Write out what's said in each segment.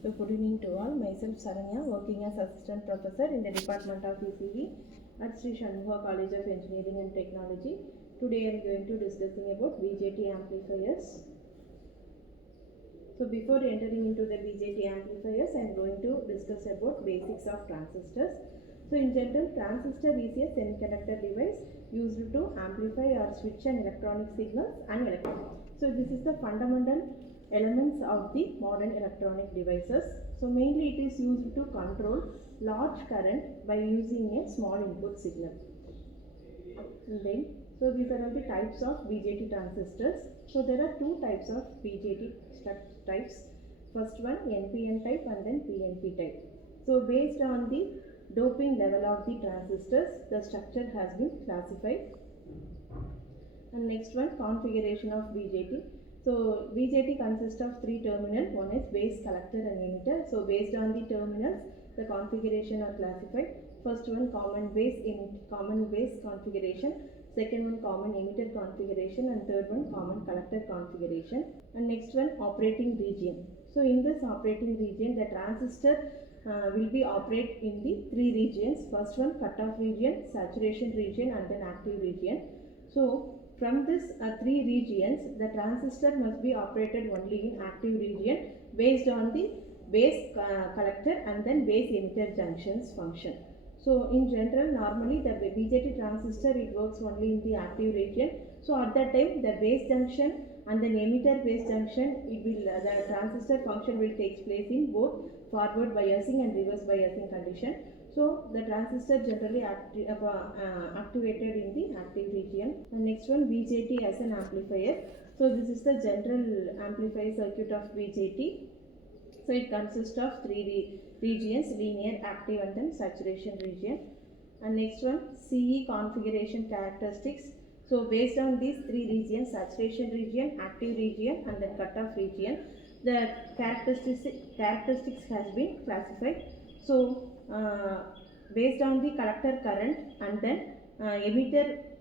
So good evening to all. Myself Saranya, working as assistant professor in the Department of ECE at Sri Shanmuga College of Engineering and Technology. Today I am going to discussing about BJT amplifiers. So before entering into the BJT amplifiers, I am going to discuss about basics of transistors. So in general, transistor is a semiconductor device used to amplify or switch an electronic signals and electronics. So this is the fundamental elements of the modern electronic devices. So mainly it is used to control large current by using a small input signal. And then, so these are all the types of BJT transistors. So there are two types of BJT types. First one NPN type and then PNP type. So based on the doping level of the transistors, the structure has been classified. And next one, configuration of BJT. So BJT consists of three terminals. One is base, collector and emitter. So based on the terminals, the configuration are classified. First one, common base configuration. Second one, common emitter configuration, and third one, common collector configuration. And next one, operating region. So in this operating region, the transistor will be operate in the three regions. First one, cutoff region, saturation region and then active region. So from this three regions, the transistor must be operated only in active region based on the base collector and then base emitter junctions function. So in general, normally the BJT transistor, it works only in the active region. So at that time, the base junction and then emitter base junction, the transistor function will take place in both forward biasing and reverse biasing condition. So the transistor generally activated in the active region. And next one, BJT as an amplifier. So this is the general amplifier circuit of BJT. So it consists of three regions, linear, active and then saturation region. And next one, CE configuration characteristics. So based on these three regions, saturation region, active region and the cutoff region, the characteristics has been classified. So based on the collector current and then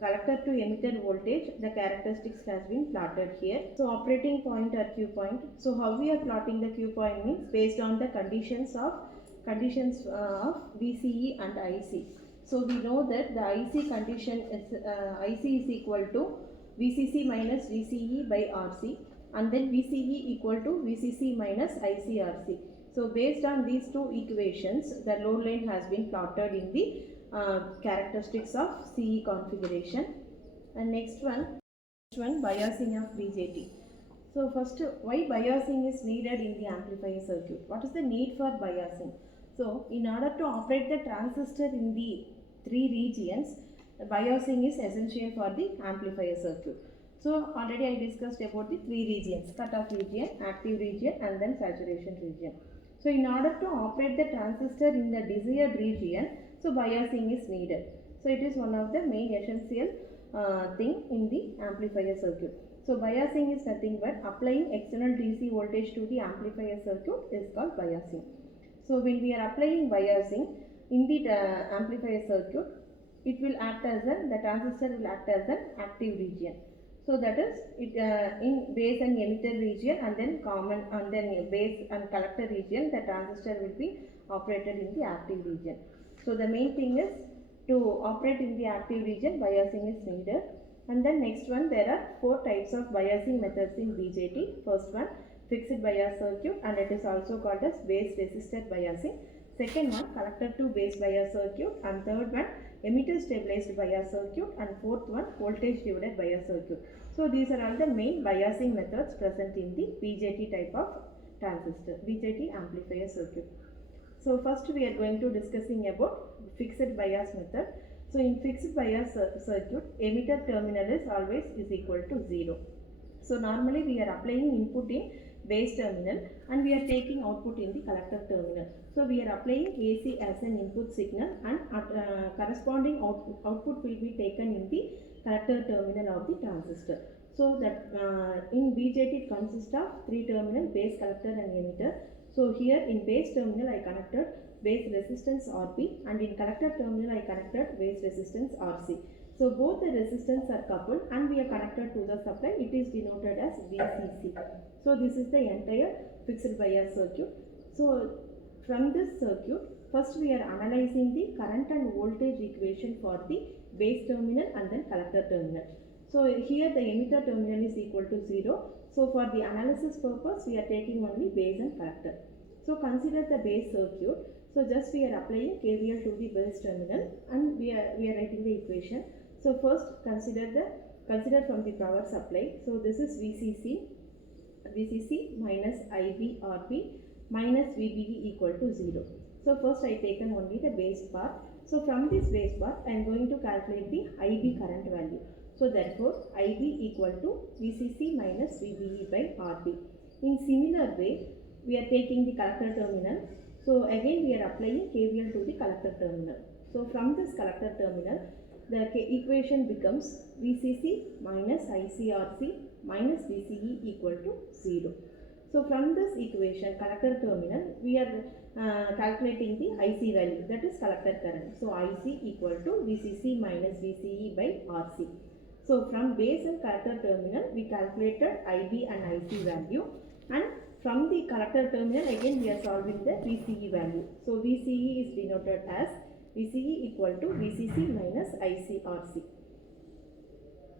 collector to emitter voltage, the characteristics has been plotted here. So operating point or Q point. So how we are plotting the Q point means based on the conditions of VCE and IC. So we know that the IC condition is IC is equal to VCC minus VCE by RC, and then VCE equal to VCC minus ICRC. So based on these two equations, the load line has been plotted in the characteristics of CE configuration. And next one, biasing of BJT. So first, why biasing is needed in the amplifier circuit? What is the need for biasing? So in order to operate the transistor in the three regions, biasing is essential for the amplifier circuit. So already I discussed about the three regions, cutoff region, active region and then saturation region. So in order to operate the transistor in the desired region, so biasing is needed. So it is one of the main essential thing in the amplifier circuit. So biasing is nothing but applying external DC voltage to the amplifier circuit is called biasing. So when we are applying biasing in the amplifier circuit, it will act as the transistor will act as an active region. So that is it in base and emitter region and then common and then base and collector region, the transistor will be operated in the active region. So the main thing is to operate in the active region, biasing is needed. And then next one, there are four types of biasing methods in BJT. First one, fixed bias circuit, and it is also called as base resistor biasing. Second one, collector to base bias circuit, and third one, emitter stabilized bias circuit, and fourth one, voltage divided bias circuit. So these are all the main biasing methods present in the BJT type of transistor, BJT amplifier circuit. So first we are going to discussing about fixed bias method. So in fixed bias circuit, emitter terminal is always is equal to 0. So normally we are applying input in base terminal and we are taking output in the collector terminal. So we are applying AC as an input signal and corresponding output will be taken in the collector terminal of the transistor. So that in BJT it consists of three terminal, base, collector and emitter. So here in base terminal I connected base resistance RP and in collector terminal I connected base resistance RC. So both the resistance are coupled and we are connected to the supply. It is denoted as VCC. So this is the entire fixed bias circuit. So from this circuit, first we are analyzing the current and voltage equation for the base terminal and then collector terminal. So here the emitter terminal is equal to 0. So for the analysis purpose, we are taking only base and collector. So consider the base circuit. So just we are applying KVL to the base terminal and we are writing the equation. So first consider from the power supply. So this is VCC minus IB RB minus VBE equal to 0. So first I taken only the base part. So from this base part I am going to calculate the IB current value. So therefore IB equal to VCC minus VBE by RB. In similar way we are taking the collector terminal. So again we are applying KVL to the collector terminal. So from this collector terminal the equation becomes VCC minus ICRC minus VCE equal to 0. So from this equation collector terminal we are calculating the IC value, that is collector current. So IC equal to VCC minus VCE by RC. So from base and collector terminal we calculated IB and IC value, and from the collector terminal again we are solving the VCE value. So VCE is denoted as VCE equal to VCC minus ICRC.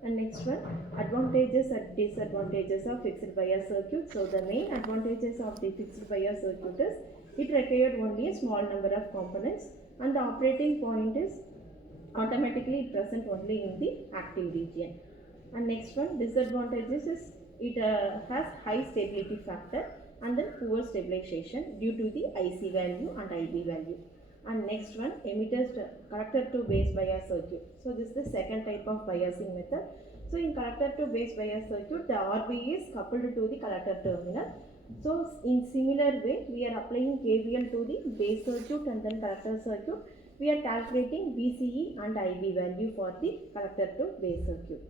And next one, advantages and disadvantages of fixed bias circuit. So the main advantages of the fixed bias circuit is it required only a small number of components and the operating point is automatically present only in the active region. And next one, disadvantages is it has high stability factor and then poor stabilization due to the IC value and IB value. And next one, emitters collector to base bias circuit. So this is the second type of biasing method. So in collector to base bias circuit, the RB is coupled to the collector terminal. So in similar way, we are applying KVL to the base circuit and then collector circuit. We are calculating VCE and IB value for the collector to base circuit.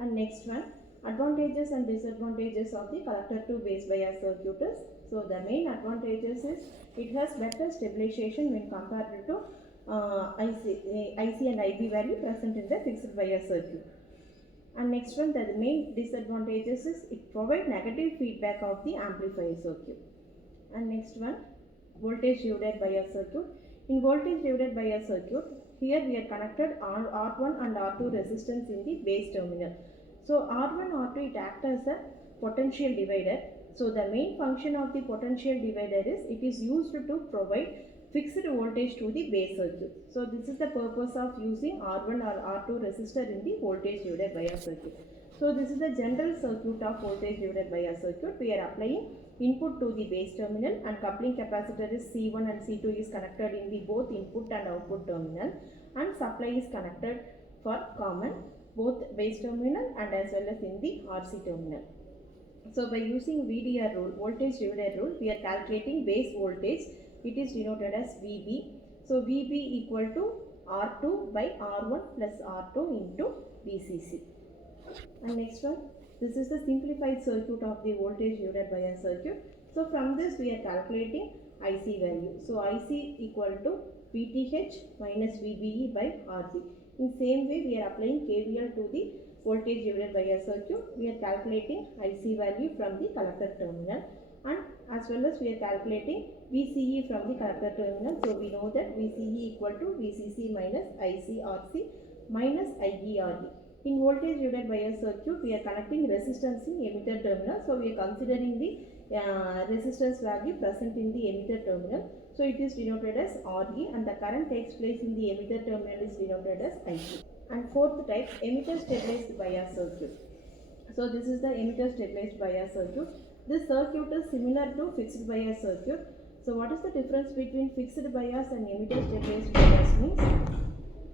And next one, advantages and disadvantages of the collector to base bias circuit is, so the main advantages is it has better stabilization when compared to IC and IB value present in the fixed bias circuit. And next one, the main disadvantages is it provides negative feedback of the amplifier circuit. And next one, voltage divided bias circuit. In voltage divided bias circuit, here we are connected R1 and R2 resistance in the base terminal. So R1, R2 it acts as a potential divider. So the main function of the potential divider is it is used to provide fixed voltage to the base circuit. So this is the purpose of using R1 or R2 resistor in the voltage divided bias circuit. So this is the general circuit of voltage divided bias circuit. We are applying input to the base terminal and coupling capacitor is C1 and C2 is connected in the both input and output terminal, and supply is connected for common both base terminal and as well as in the RC terminal. So by using VDR rule, voltage divider rule, we are calculating base voltage. It is denoted as VB. So VB equal to R2 by R1 plus R2 into VCC. And next one, this is the simplified circuit of the voltage divided bias circuit. So from this we are calculating IC value. So IC equal to VTH minus VBE by RC. In same way we are applying KVL to the voltage divided bias circuit. We are calculating IC value from the collector terminal, and as well as we are calculating VCE from the collector terminal. So we know that VCE equal to VCC minus ICRC minus IBRE. In voltage divided bias circuit, we are connecting resistance in emitter terminal. So we are considering the resistance value present in the emitter terminal. So it is denoted as RE, and the current takes place in the emitter terminal is denoted as IC. And fourth type, emitter stabilized bias circuit. So this is the emitter stabilized bias circuit. This circuit is similar to fixed bias circuit. So what is the difference between fixed bias and emitter stabilized bias means?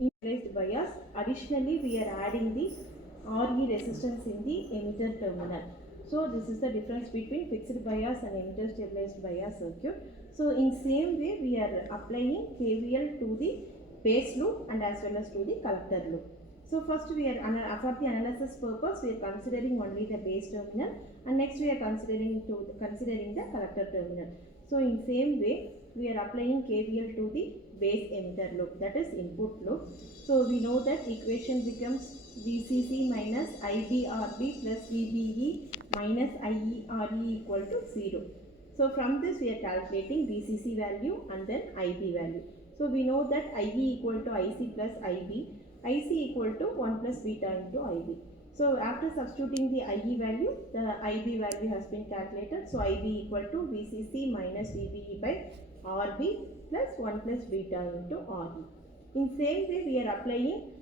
In stabilized bias, additionally we are adding the RE resistance in the emitter terminal. So this is the difference between fixed bias and emitter stabilized bias circuit. So in same way we are applying KVL to the base loop and as well as to the collector loop. So first we are for the analysis purpose we are considering only the base terminal, and next we are considering the collector terminal. So in same way we are applying KVL to the base emitter loop, that is input loop. So we know that equation becomes VCC minus IBRB plus VBE minus IERE equal to 0. So from this we are calculating VCC value and then IB value. So we know that IB equal to IC plus IB, IC equal to 1 plus beta into IB. So after substituting the IE value, the IB value has been calculated. So IB equal to VCC minus VBE by RB plus 1 plus beta into RE. In same way we are applying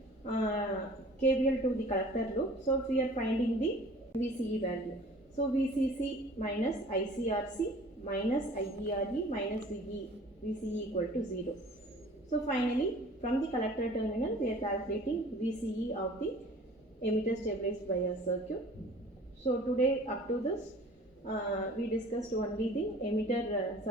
KVL to the collector loop. So we are finding the VCE value. So VCC minus ICRC minus IERE minus VCE equal to 0. So finally from the collector terminal we are calculating VCE of the emitter stabilized bias circuit. So today up to this we discussed only the emitter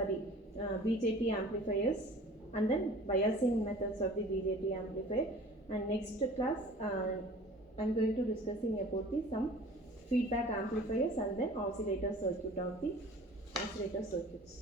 BJT amplifiers and then biasing methods of the BJT amplifier, and next class I am going to discussing about the some feedback amplifiers and then oscillator circuit of the oscillator circuits.